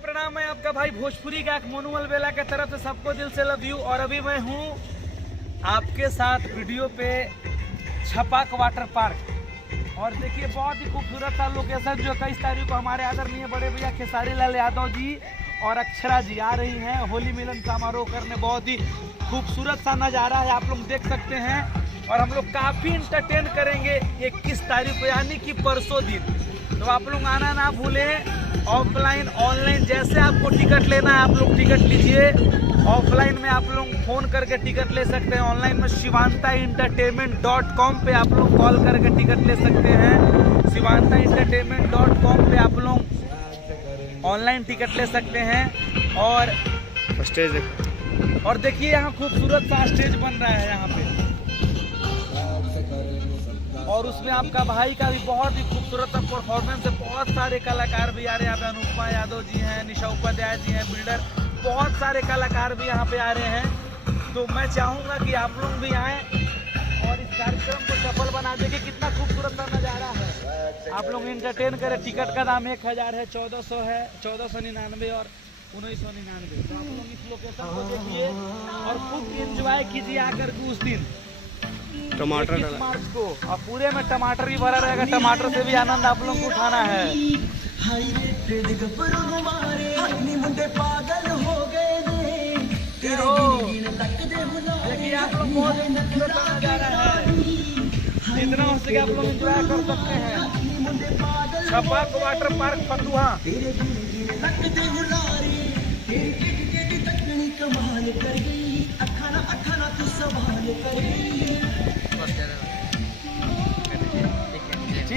प्रणाम। मैं आपका भाई भोजपुरी गायक मोनू अलबेला के तरफ से सबको दिल से लव यू। और अभी मैं हूँ आपके साथ वीडियो पे छपाक वाटर पार्क। और देखिए बहुत ही खूबसूरत सा लोकेशन जो 21 तारीख को हमारे आदरणीय बड़े भैया खेसारी लाल यादव जी और अक्षरा जी आ रही हैं होली मिलन समारोह करने। बहुत ही खूबसूरत सा नज़ारा है, आप लोग देख सकते हैं। और हम लोग काफ़ी इंटरटेन करेंगे 21 तारीख को यानी कि परसों दिन। तो आप लोग आना ना भूलें। ऑफलाइन ऑनलाइन जैसे आपको टिकट लेना है आप लोग टिकट लीजिए। ऑफलाइन में आप लोग फ़ोन करके टिकट ले सकते हैं, ऑनलाइन में shivantaentertainment.com पे आप लोग कॉल करके टिकट ले सकते हैं। shivantaentertainment.com पे आप लोग ऑनलाइन टिकट ले सकते हैं। और स्टेज और देखिए यहाँ खूबसूरत सा स्टेज बन रहा है यहाँ पे, और उसमें आपका भाई का भी बहुत ही खूबसूरत सा परफॉर्मेंस है। बहुत सारे कलाकार भी आ रहे हैं यहाँ पे, अनुपमा यादव जी हैं, निशा उपाध्याय जी हैं, बिल्डर, बहुत सारे कलाकार भी यहाँ पे आ रहे हैं। तो मैं चाहूँगा कि आप लोग भी आएँ और इस कार्यक्रम को सफल बना देंगे। कितना खूबसूरत सा नज़ारा है, आप लोग इंटरटेन करें। टिकट का दाम 1000 है, 1400 है, 1499 और 1999। तो आप लोग इस लोकेशन को देखिए और खूब इंजॉय कीजिए आकर के उस दिन टमाटर 21 मार्च को। और पूरे में टमाटर भी भरा रहेगा, टमाटर से भी आनंद आप लोग को उठाना है। देखिए आप लोग बहुत नजारा है, जितना हो सके आप लोग एंजॉय कर सकते हैं। छपाक वाटर पार्क फतुहा। कमाल कर गई अखाना अखाना तू सवाल कर गई।